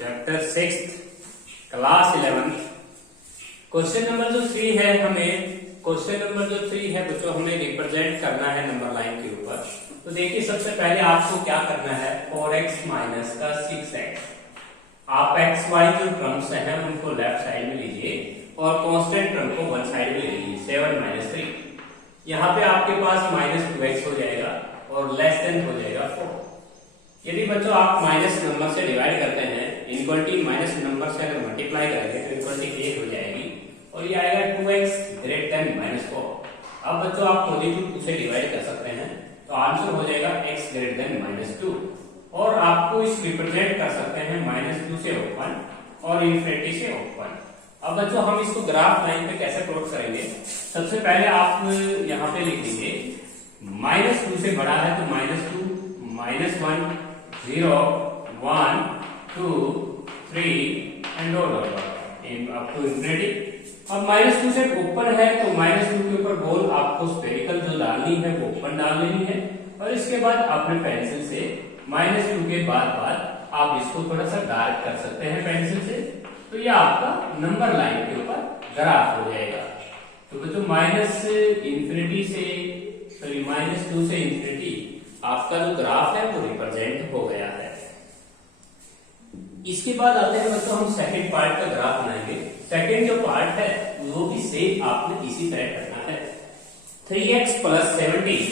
Chapter 6 class 11 question number जो 3 है बच्चों हमें रिप्रेजेंट करना है नंबर लाइन के ऊपर। तो देखिए सबसे पहले आपको क्या करना है 4x माइनस का 6x। आप एक्स वाई जो टर्म्स हैं उनको लेफ्ट साइड में लीजिए और कांस्टेंट टर्म को वन साइड में लीजिए 7 माइनस 3। यहाँ पे आपके पास माइनस 2x हो जाएगा और लेस देन हो जाएगा 4। यदि बच्चों आप माइनस नंबर से डिवाइड करते हैं इनक्वलिटी माइनस नंबर से अगर मल्टीप्लाई करेंगे तो इनक्वलिटी 8 हो जाएगी और ये आएगा 2x ग्रेटर देन माइनस 4। अब बच्चों आप पॉजिटिव 2 से डिवाइड कर सकते हैं तो आंसर हो जाएगा x ग्रेटर देन माइनस 2। और आपको इस रिप्रेजेंट कर सकते हैं माइनस 2 से ओपन और इनफिनिटी से ओपन। अब बच्चों हम इसको ग्राफ लाइन पे कैसे प्लॉट करेंगे, सबसे पहले आप यहाँ पे लिख लीजिए माइनस 2 से बड़ा है तो minus 2 minus 1 0 1 2 3 and all up to infinity. अब माइनस 2 से ऊपर है तो माइनस 2 के ऊपर बॉल आपको स्फेरिकल जो डालनी है वो ऊपर डाल लेनी है और इसके बाद अपने पेंसिल से माइनस 2 के बाद आप इसको थोड़ा सा डार्क कर सकते हैं पेंसिल से, तो ये आपका नंबर लाइन के ऊपर ग्राफ हो जाएगा। तो बच्चों माइनस इंफिनिटी से सॉरी माइनस 2 से इंफिनिटी आपका जो ग्राफ है वो रिप्रेजेंट हो गया है। इसके बाद आते हैं बच्चों हम सेकंड पार्ट का ग्राफ बनाएंगे। सेकंड जो पार्ट है वो भी सेम आपने इसी तरह करना है। 3x plus 17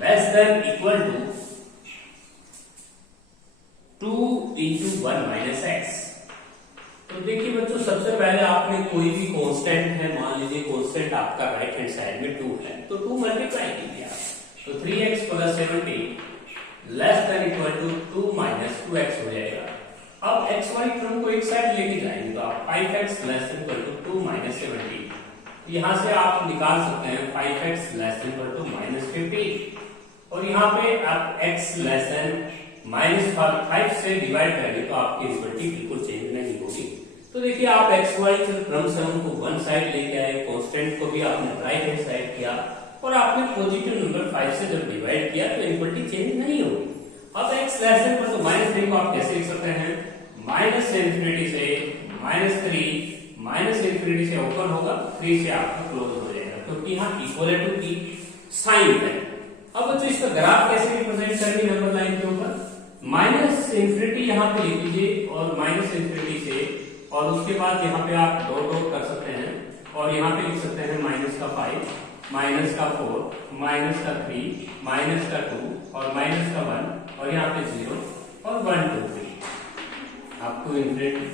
less than equal to 2 into 1 minus x। तो देखिए बच्चों सबसे पहले आपने कोई भी कांस्टेंट है, मान लीजिए कांस्टेंट आपका राइट हैंड साइड में 2 है तो 2 मल्टीप्लाई कीजिए आप। तो 3x plus 17 less than equal to 2 minus 2x हो जाएगा। अब x y टर्म को एक साइड लेके जाएंगे तो आप 5x less than equal to 2 minus 17। यहां से आप निकाल सकते हैं 5x less than equal to minus 15 और यहाँ पे आप x लेस देन माइनस 5 से डिवाइड करेंगे तो आपकी इक्वलिटी बिल्कुल चेंज नहीं होगी। तो देखिए आप एक्स वाई जो टर्म्स हैं उनको वन साइड लेके आए, कांस्टेंट को भी आपने राइट हैंड साइड किया और आपने पॉजिटिव नंबर 5 से जब डिवाइड किया तो इक्वलिटी चेंज नहीं होगी। अब x लेस देन पर तो माइनस 3 को आप कैसे लिख सकते हैं, माइनस इंफिनिटी से माइनस 3 माइनस इंफिनिटी से ओपन होगा 3 से आपका क्लोज हो जाएगा क्योंकि यहाँ इक्वलिटी की साइन है। अब बच्चों इसका ग्राफ कैसे रिप्रेजेंट करेंगे नंबर लाइन के ऊपर, माइनस इंफिनिटी यहाँ पे लिख लीजिए और माइनस इंफिनिटी से और उसके बाद यहाँ पे आप डॉट डॉट कर सकते हैं और यहाँ पे लिख सकते हैं माइनस का 5 माइनस का 4 माइनस का 3 माइनस का 2 और माइनस का 1 और यहाँ पे 0 और 1 2 3 आपको इंफिनिटी।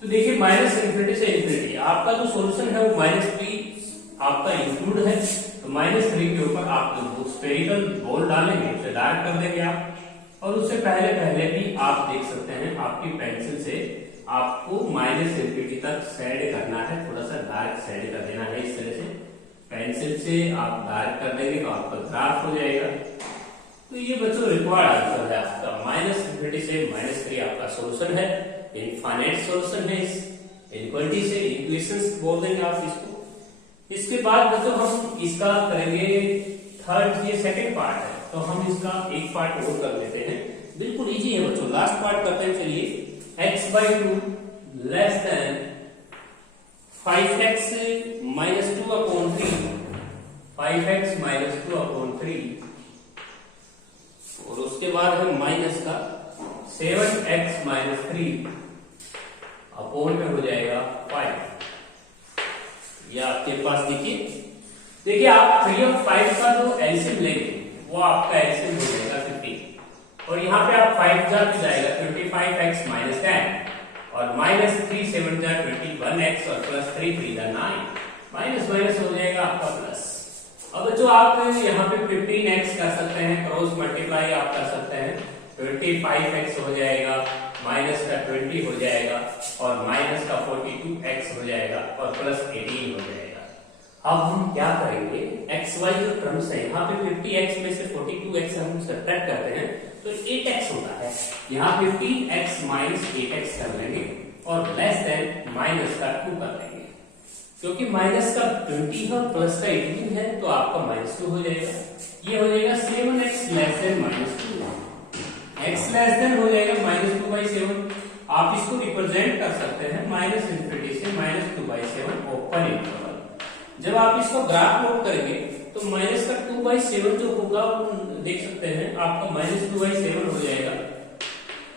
तो देखिए माइनस इंफिनिटी से इंफिनिटी आपका जो सोल्यूशन है वो माइनस 3 आपका इंक्लूड है तो माइनस 3 के ऊपर आप जो स्फेरिकल बॉल डालेंगे उसे डार्क कर देंगे आप। और उससे पहले भी आप देख सकते हैं आपकी पेंसिल से आपको माइनस इंफिनिटी तक शेड करना है, थोड़ा सा डार्क शेड कर देना है। इस तरह से पेंसिल से आप डार्क कर देंगे तो आपका ग्राफ हो जाएगा। तो ये बच्चों रिक्वायर्ड आंसर है आपका माइनस इंफिनिटी से माइनस 3 आपका सोल्यूशन है, इनफाइनाइट सोल्यूशन है। इस इनक्वलिटी से इक्वेशंस बोल देंगे आप इसको। इसके बाद बच्चों हम इसका करेंगे थर्ड, ये सेकंड पार्ट है तो हम इसका एक पार्ट और कर लेते हैं, बिल्कुल इजी है बच्चों। लास्ट पार्ट करते हैं, चलिए x/2 less then 5x minus 2 upon 3 5x minus 2 upon 3 और उसके बाद है माइनस का 7x माइनस 3 अपॉन में हो जाएगा 5। ये आपके पास देखिए आप 3 और 5 का जो एलसीएम लेंगे वो आपका एलसीएम हो जाएगा 50 और यहाँ पे आप 5 जा के जाएगा 25x माइनस 10 और माइनस 3 7 जा 21x और प्लस 3 3 जा 9 माइनस माइनस हो जाएगा आपका प्लस। अब जो आप यहाँ पे 15x कर सकते हैं, क्रॉस मल्टीप्लाई आप कर सकते हैं, 25x हो जाएगा माइनस का 20 हो जाएगा और माइनस का 42x हो जाएगा और प्लस 18 हो जाएगा। अब हम क्या करेंगे एक्स वाई जो टर्म्स है यहाँ पे 50x में से 42x हम सब्ट्रैक्ट करते हैं तो 8x होता है, यहाँ 15x माइनस 8x कर लेंगे और लेस देन माइनस का 2 कर लेंगे क्योंकि माइनस का 20 है प्लस का 18 है तो आपका माइनस 2 हो जाएगा। ये हो जाएगा 7x less than minus 2। x less than हो जाएगा -2/7। आप इसको रिप्रेजेंट कर सकते हैं -∞ से -2/7 ओपन इंटरवल। जब आप इसको ग्राफ प्लॉट करेंगे तो माइनस का 2/7 जो होगा वो देख सकते हैं आपका -2/7 हो जाएगा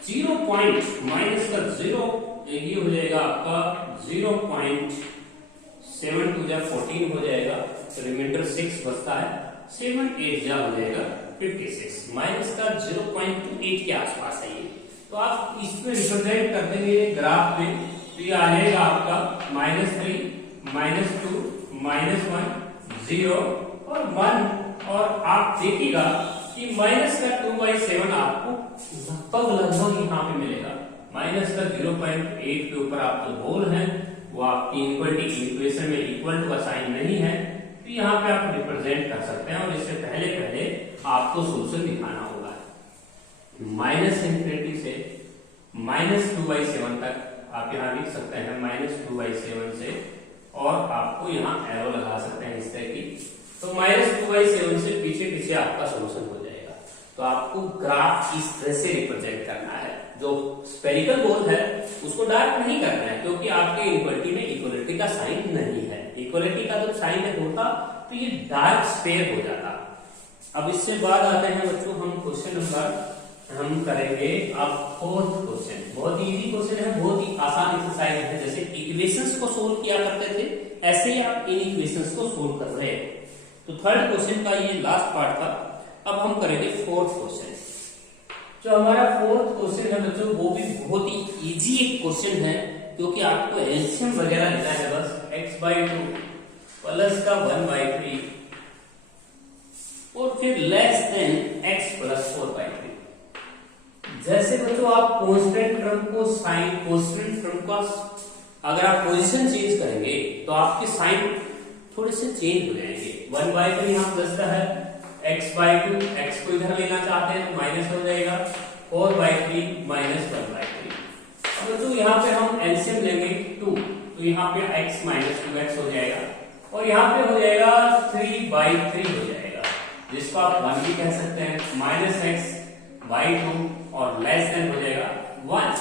0 पॉइंट माइनस का 0, ये हो जाएगा आपका 0.7 टू जा 14 हो जाएगा, रिमाइंडर 6 बचता है, 7 8 जा हो जाएगा 56, माइनस का 0.28 के आसपास है ये। तो आप इसमें रिप्रेजेंट कर देंगे ग्राफ में, तो ये आ जाएगा आपका -3 -2 -1 0 और 1। और आप देखिएगा कि माइनस का 2/7 आपको लगभग यहाँ पे मिलेगा। माइनस का 0.8 के ऊपर आप जो होल है वो आपकी इक्वलिटी इक्वेशन में इक्वल टू का साइन नहीं है, तो यहाँ पे आप रिप्रेजेंट कर सकते हैं। और इससे पहले आपको सोल्यूशन दिखाना होगा। -∞ से -2/7 तक आप यहाँ लिख सकते हैं -2/7 से, और आपको यहाँ एरो लगा सकते हैं इस तरह की। तो -2/7 से पीछे आपका सोल्यूशन हो जाएगा। तो आपको ग्राफ इस तरह से रिप्रेजेंट करना है। जो स्फेरिकल बॉल है उसको डार्क नहीं करना है, क्योंकि आपके इक्वलिटी में इक्वलिटी का साइन नहीं है। इक्वलिटी का जब साइन होता तो ये डार्क स्फेयर हो जाता। अब इससे बाद आते हैं बच्चों हम क्वेश्चन नंबर हम करेंगे अब 4th क्वेश्चन। बहुत इजी क्वेश्चन है, बहुत ही आसान एक्सरसाइज है। जैसे इक्वेशंस को सोल्व किया करते थे, ऐसे ही आप इन इक्वेशंस को सोल्व कर रहे हैं। तो 3rd क्वेश्चन का ये लास्ट पार्ट था। अब हम करेंगे 4th क्वेश्चन। जो हमारा 4th क्वेश्चन है बच्चों, वो भी बहुत ही इजी एक क्वेश्चन है, क्योंकि आपको एलसीएम वगैरह लेना है। बस x/2 प्लस का 1/3 और फिर लेस देन x + 4/3। जैसे बच्चों आप कांस्टेंट टर्म को साइन, कांस्टेंट टर्म का अगर आप पोजीशन चेंज करेंगे तो आपके साइन थोड़े से चेंज हो जाएंगे। 1/3 यहाँ प्लस का है, x/2 x को इधर लेना चाहते हैं तो माइनस हो जाएगा, 4/3 -1/3। अब बच्चों यहाँ पे हम एलसीएम लेंगे 2, तो यहाँ पे x - 2x हो जाएगा, और यहाँ पे हो जाएगा 3/3 हो जाएगा, जिसको आप 1 भी कह सकते हैं, -x/2 और लेस देन हो जाएगा 1।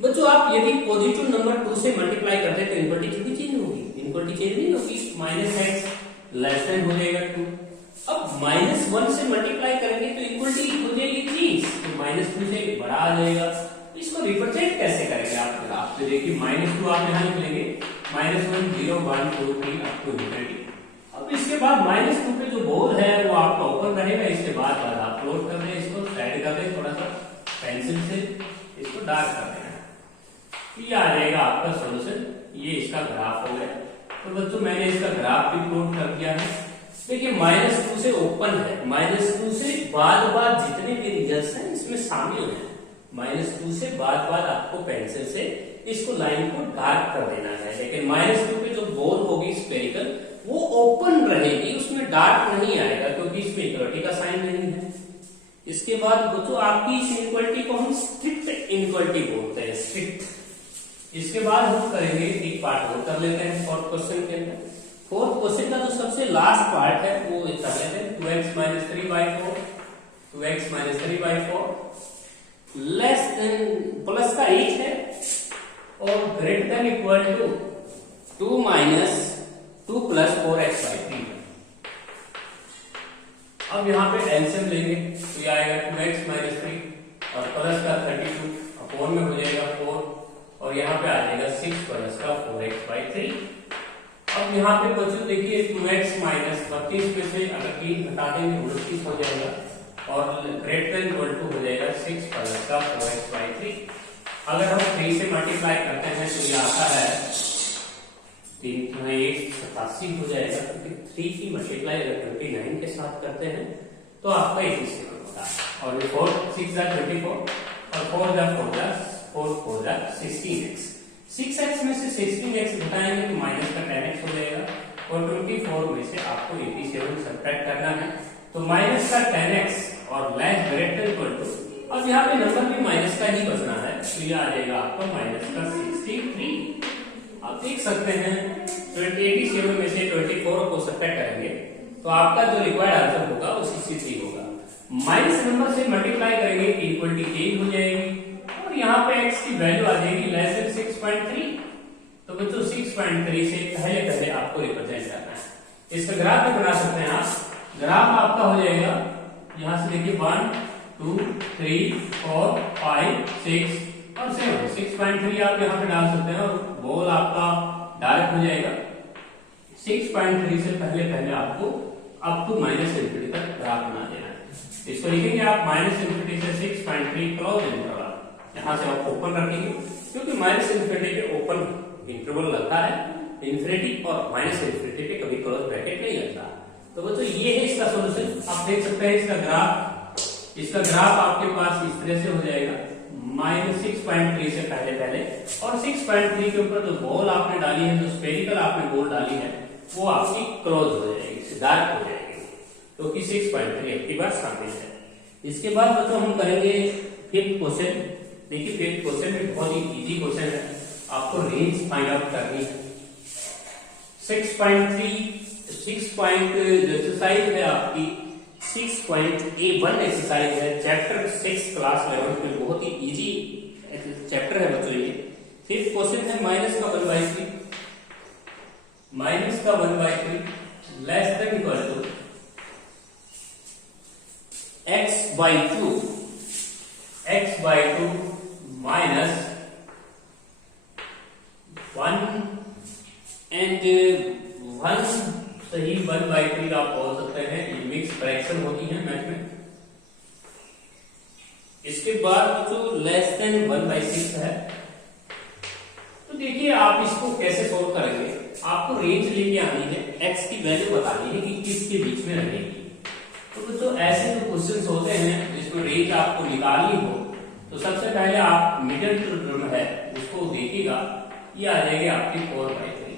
बच्चों आप यदि पॉजिटिव नंबर 2 से मल्टीप्लाई करते हैं तो इक्वलिटी कितनी चेंज होगी? इक्वलिटी चेंज नहीं होगी, -x लेस देन हो जाएगा 2। अब -1 से मल्टीप्लाई करेंगे तो इक्वलिटी हो जाएगी 3, तो -2 से बड़ा आ जाएगा। तो इसको रिप्रेजेंट कैसे करेंगे आप ग्राफ पे? देखिए -2 आप यहाँ लिख लेंगे, -1 0 1 2 3 अप टू इन्फिनिटी। अब इसके बाद -2 पे जो होल है वो आपका ओपन रहेगा। इसके बाद आप प्लॉट कर दें, इसको साइड कर दें, थोड़ा सा पेंसिल से इसको डार्क कर देना। ये आ जाएगा आपका सॉल्यूशन। ये इसका ग्राफ हो गया। तो बच्चों मैंने इसका ग्राफ भी प्लॉट कर दिया है। देखिए -2 से ओपन है, -2 से बाद जितने भी रिजल्ट्स हैं इसमें शामिल हैं। -2 से बाद आपको पेंसिल से इसको लाइन को डार्क कर देना है। लेकिन -2 पे जो बॉल होगी स्फेरिकल वो ओपन रहेगी, उसमें डार्क नहीं आएगा, क्योंकि इसमें इक्वलिटी का साइन नहीं है। इसके बाद बच्चों आपकी इस इनइक्वालिटी को हम स्ट्रिक्ट इनइक्वालिटी बोलते हैं, स्ट्रिक्ट। इसके बाद हम करेंगे एक पार्ट और कर लेते हैं 4th क्वेश्चन के अंदर। 4th क्वेश्चन का जो सबसे लास्ट पार्ट है वो कर लेते हैं 2x - 3/4, 2x - 3/4 less than plus का 8 है और greater than equal to 2 - 2 + 4x/3। अब यहाँ पे एलसीएम लेंगे तो ये आएगा 2x - 3 और प्लस का 32 अपॉन में हो जाएगा 4, और यहाँ पे आ जाएगा 6 प्लस का 4x/3। अब यहाँ पे बच्चों देखिए 2x - 32 में से अगर 3 घटा देंगे 29 हो जाएगा, और ग्रेटर देन इक्वल टू हो जाएगा 6 प्लस का 4x/3। अगर हम 3 से मल्टीप्लाई करते हैं तो ये आता है 3 × 1 87 हो जाएगा, क्योंकि 3 की मल्टीप्लाई अगर 29 के साथ करते हैं तो आपका 87 होता है। और 4 6 × 24 और 4 × 4 × 16x। 6x में से 16x घटाएंगे तो माइनस का 10x हो जाएगा, और 24 में से आपको 87 सब्ट्रैक्ट करना है, तो माइनस का 10x और लेस ग्रेटर इक्वल टू, अब यहाँ पे नंबर भी माइनस का ही बचना है, तो ये आ जाएगा आपको माइनस का 63। आप देख सकते हैं 87 में से 24 को सब्ट्रैक्ट करेंगे तो आपका जो रिक्वायर्ड आंसर होगा वो 63 होगा। माइनस नंबर से मल्टीप्लाई करेंगे इक्वलिटी चेंज हो जाएगी और यहाँ पे x की वैल्यू आ जाएगी लेस देन 6.3। तो बच्चों 6.3 से पहले आपको रिप्रेजेंट करना है। इसका ग्राफ भी बना सकते हैं आप। ग्राफ आपका हो जाएगा यहाँ से देखिए 1 2 3 4 5 6 और 7। 6.3 आप यहाँ पे डाल सकते हैं और गोल आपका डायरेक्ट हो जाएगा। 6.3 से पहले आपको अप टू माइनस इंफिनिटी तक ग्राफ बना देना है। इसको लिखेंगे आप माइनस इंफिनिटी से 6.3 क्लोज इंटरवल। यहाँ से आप ओपन रखेंगे क्योंकि माइनस इंफिनिटी पे ओपन इंटरवल लगता है, इंफिनिटी और माइनस इंफिनिटी पे कभी क्लोज ब्रैकेट नहीं लगता। तो बच्चों ये है इसका सॉल्यूशन। आप देख सकते हैं इसका ग्राफ आपके पास इस तरह से हो जाएगा माइनस 6.3 से पहले और 6.3 के ऊपर जो बॉल आपने डाली है, जो स्फेरिकल आपने बॉल डाली है, वो आपकी क्लोज हो जाएगी, डार्क हो जाएगी, तो कि 6.3 आपकी बात शामिल है। इसके बाद बच्चों हम करेंगे फिफ्थ क्वेश्चन। देखिए फिफ्थ क्वेश्चन में बहुत ही इजी क्वेश्चन है, आपको रेंज फाइंड आउट करनी है। 6.3 एक्सरसाइज है आपकी 6.A1 एक्सरसाइज है, चैप्टर 6 क्लास 11 में, बहुत ही इजी चैप्टर है बच्चों ये। फिफ्थ क्वेश्चन है माइनस का 1/3 less than equal to x/2 minus 1 and 1 सही 1/3 आप बोल सकते हैं, ये मिक्स फ्रैक्शन होती है मैथ में। इसके बाद जो लेस देन 1/6 है, तो देखिए आप इसको कैसे सोल्व करेंगे। आपको रेंज लेके आनी है, x की वैल्यू बतानी है कि किसके बीच में रहेगी। तो बच्चों ऐसे जो क्वेश्चंस होते हैं जिसमें रेंज आपको निकालनी हो, तो सबसे पहले आप मिडिल टर्म है उसको देखिएगा, ये आ जाएगी आपकी 4/3।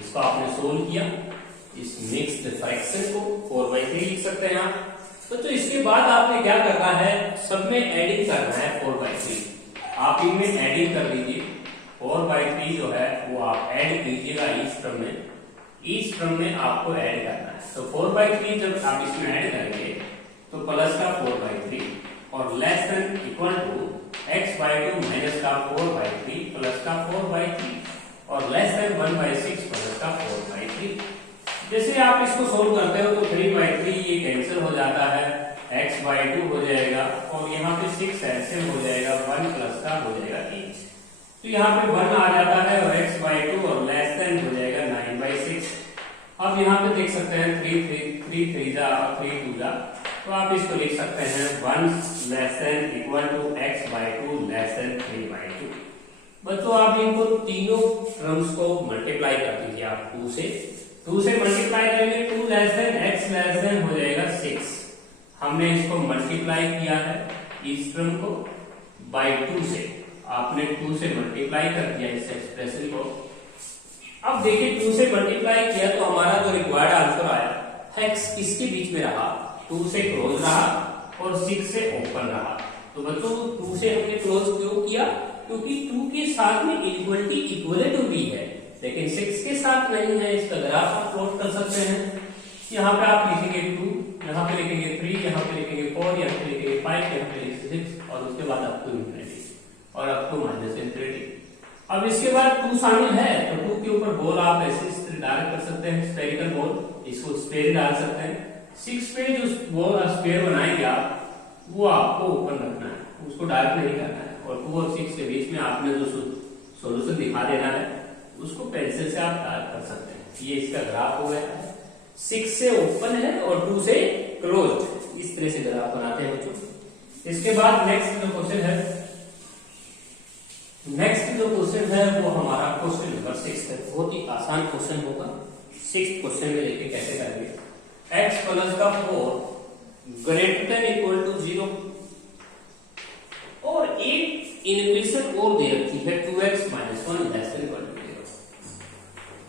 इसको आपने सोल्व किया, इस मिक्स्ड फ्रैक्शन को 4/3 लिख सकते हैं आप। तो इसके बाद आपने क्या करना है, सब में एडिंग करना है 4/3। आप इनमें एडिंग कर लीजिए, 4/3 जो है वो आप ऐड कीजिएगा ईच टर्म में आपको ऐड करना है। तो 4/3 जब आप इसमें ऐड करेंगे तो प्लस का 4/3 और less than equal to x/2 minus का 4/3 प्लस का 4/3 और लेस देन 1/6 प्लस का 4/3। जैसे आप इसको सोल्व करते हो तो 3/3 ये कैंसिल हो जाता है, x/2 हो जाएगा और यहाँ पे 6 ऐसे हो जाएगा, 1 प्लस का हो जाएगा 8। तो यहाँ पे 1 आ जाता है और x/2 और लेस देन हो जाएगा 9/6। अब यहाँ पे देख सकते हैं 3 3 और 3 2 तो आप इसको लिख सकते हैं 1 less than equal to x/2 less than 3/2। बच्चों आप इनको तीनों टर्म्स को मल्टीप्लाई कर दीजिए। आप 2 से मल्टीप्लाई करेंगे, 2 less than x less than हो जाएगा 6। हमने इसको मल्टीप्लाई किया है इस टर्म को बाय 2 से, आपने 2 से मल्टीप्लाई कर दिया इस एक्सप्रेशन को। अब देखिए 2 से मल्टीप्लाई किया तो हमारा जो रिक्वायर्ड आंसर आया, x किसके बीच में रहा, 2 से क्लोज रहा और 6 से ओपन रहा। तो बच्चों 2 से हमने क्लोज क्यों किया, क्योंकि 2 के साथ में इक्वलिटी इक्वलेट भी है, लेकिन 6 के साथ नहीं है। इसका ग्राफ आप प्लॉट कर सकते हैं। यहाँ पे आप लिखेंगे 2, यहाँ पे लिखेंगे 3, यहाँ पे लिखेंगे 4, यहाँ पे लिखेंगे 5, यहाँ पे लिखेंगे 6 और उसके बाद अप टू इंफिनिटी और अप टू माइनस इंफिनिटी। अब इसके बाद 2 शामिल है तो 2 के ऊपर बॉल आप ऐसे डायरेक्ट कर सकते हैं, स्फेरिकल बॉल, इसको स्फेयर डाल सकते हैं। 6 पे जो बॉल स्फेयर बनाएंगे आप, वो आपको ओपन रखना है, उसको डायरेक्ट नहीं करना है। और 2 और 6 के बीच में आपने जो सोल्यूशन दिखा देना है, उसको पेंसिल से आप डार्क कर सकते हैं। ये इसका ग्राफ हो गया, 6 से ओपन है और 2 से क्लोज, इस तरह से ग्राफ बनाते हैं बच्चों। इसके बाद नेक्स्ट जो क्वेश्चन है वो हमारा क्वेश्चन नंबर 6 है। बहुत ही आसान क्वेश्चन होगा। 6th क्वेश्चन में देखिए कैसे करेंगे। x प्लस का 4 ग्रेटर देन इक्वल टू 0 और एक इक्वेशन और दे रखी है 2x minus 1 less than equal to 0।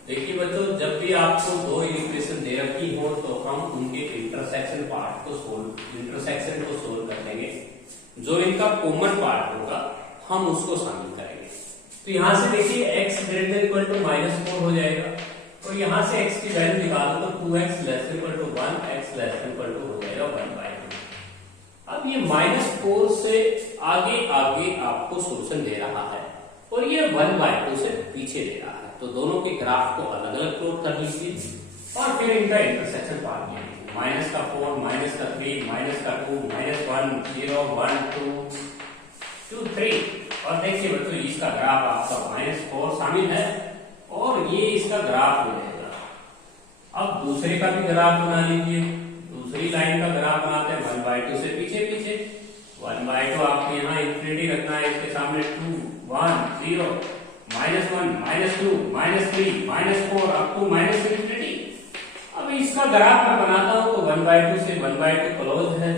देखिए बच्चों, जब भी आपको 2 इक्वेशन दे रखी हो तो हम उनके इंटरसेक्शन को सोल्व कर लेंगे। जो इनका कॉमन पार्ट होगा हम उसको शामिल करेंगे। तो यहां से देखिए x greater than equal to -4 हो जाएगा और यहां से x की वैल्यू निकालो तो 2x less equal to 1, x less equal to हो जाएगा 1/2। अब ये -4 से आगे आगे आपको सोल्यूशन दे रहा है और ये 1/2 से पीछे दे रहा है, तो दोनों के ग्राफ को अलग अलग प्लॉट कर लीजिए और फिर इनका इंटरसेक्शन पार्ट लीजिए। -4, -3, -2, -1, 0, 1, 2, 3। और देखिए बच्चों इसका ग्राफ आपका -4 शामिल है और ये इसका ग्राफ मिलेगा। अब दूसरे का भी ग्राफ बना लीजिए, दूसरी लाइन का ग्राफ बनाते हैं 1/2 से पीछे पीछे। 1/2 आपको यहाँ इंफिनिटी रखना है, इसके सामने 2, 1, 0, -1, -2, -3, -4 अप टू -infinity। अब इसका ग्राफ मैं बनाता हूँ तो 1/2 से 1/2 क्लोज है,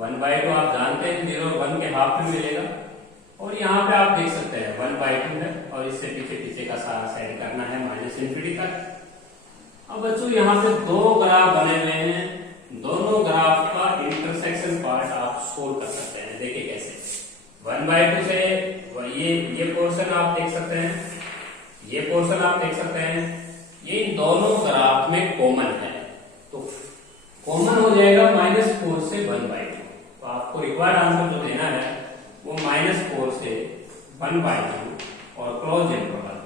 1/2 आप जानते हैं 0 और 1 के हाफ में मिलेगा और यहाँ पे आप देख सकते हैं 1/2 है और इससे पीछे पीछे का सारा साइड करना है -infinity तक। अब बच्चों यहाँ पे दो ग्राफ बने हुए हैं, दोनों ग्राफ का इंटरसेक्शन पार्ट आप सोल्व कर सकते हैं। देखिए कैसे 1/2 से ये पोर्शन आप देख सकते हैं, ये पोर्शन आप देख सकते हैं, ये इन दोनों ग्राफ में कॉमन है तो कॉमन हो जाएगा -4 से 1/2। तो आपको रिक्वायर्ड आंसर जो देना है वो -4 से 1/2 और क्लोज इंटरवल।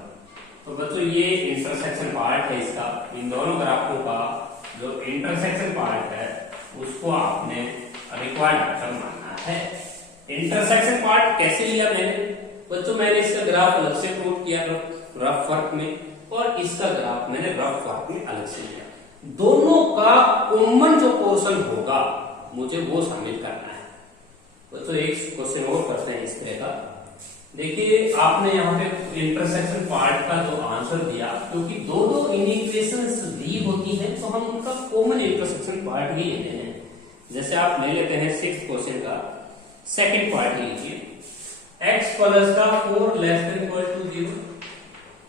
तो बच्चों ये इंटरसेक्शन पार्ट है इसका, इन दोनों ग्राफों का जो इंटरसेक्शन पार्ट है उसको आपने रिक्वायर्ड आंसर मानना है। इंटरसेक्शन पार्ट कैसे लिया मैंने बच्चों, मैंने इसका ग्राफ अलग से प्लॉट किया रफ वर्क में और इसका ग्राफ मैंने रफ वर्क में अलग से लिया। दोनों का कॉमन जो पोर्शन होगा मुझे वो शामिल करना है। बच्चों एक क्वेश्चन और करते हैं इस तरह का। देखिए आपने यहाँ पे इंटरसेक्शन पार्ट का जो आंसर दिया, क्योंकि दोनों इक्वेशंस दी होती हैं तो हम उनका कॉमन इंटरसेक्शन पार्ट ही लेते हैं। जैसे आप ले लेते हैं 6th क्वेश्चन का सेकंड पार्ट लीजिए, x प्लस का 4 लेस देन इक्वल टू 0।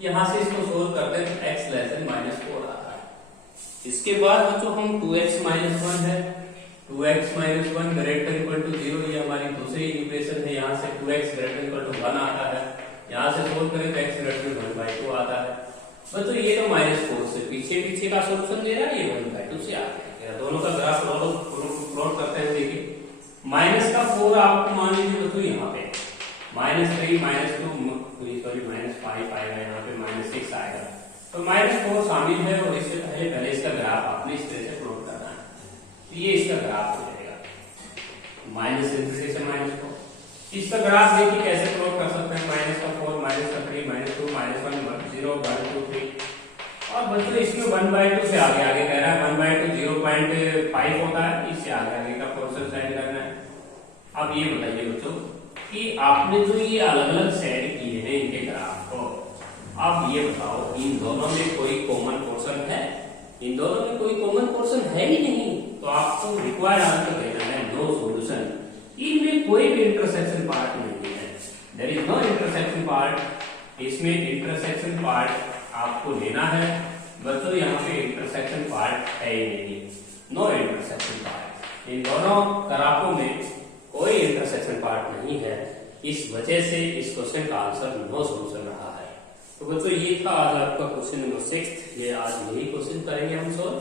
यहां से इसको सोल्व करते हैं तो x लेस देन -4 आता है। इसके बाद बच्चों हम 2x - 1 है, 2x - 1 greater than equal to 0, ये हमारी दूसरी इक्वेशन है। यहां से 2x greater than equal to 1 आता है, यहां से सोल्व करें तो x ग्रेटर देन 1/2 आता है। बच्चों ये तो -4 से पीछे पीछे का सॉल्यूशन दे रहा है, ये 1/2 से आता है। दोनों का ग्राफ प्लॉट करते हैं। देखिए -4 आपको मान लीजिए बच्चों यहाँ पे -3, -2 सॉरी -5 आएगा, यहाँ पे -6 आएगा, तो -4 शामिल है और इससे पहले इसका ग्राफ आपने इस तरह से प्लॉट करना है। तो ये इसका ग्राफ हो जाएगा -infinity से -4। इसका ग्राफ देखिए कैसे प्लॉट कर सकते हैं, -4, -3, -2, -1, 0, 1, 2, 3। और बच्चों इसमें 1/2 से आगे आगे कह रहा है, 1/2 0.5 होता है, इससे आगे आगे का पोर्शन साइड करना है। अब ये बताइए बच्चों कि आपने जो ये अलग अलग सेट किए हैं इनके ग्राफ को, अब ये बताओ इन दोनों में कोई कॉमन पोर्शन है? इन दोनों में कोई कॉमन पोर्शन है ही नहीं, तो आपको रिक्वायर्ड आंसर देना है नो सॉल्यूशन। इनमें कोई भी इंटरसेक्शन पार्ट नहीं है, there is no intersection part. इसमें इंटरसेक्शन पार्ट आपको लेना है बच्चों, यहाँ पे इंटरसेक्शन पार्ट है ही नहीं, नो इंटरसेक्शन पार्ट। इन दोनों ग्राफों में कोई इंटरसेक्शन पार्ट नहीं है, इस वजह से इस क्वेश्चन का आंसर नो सॉल्यूशन रहा है। तो बच्चों ये था आज आपका क्वेश्चन नंबर 6। ये आज यही क्वेश्चन करेंगे हम सॉल्व।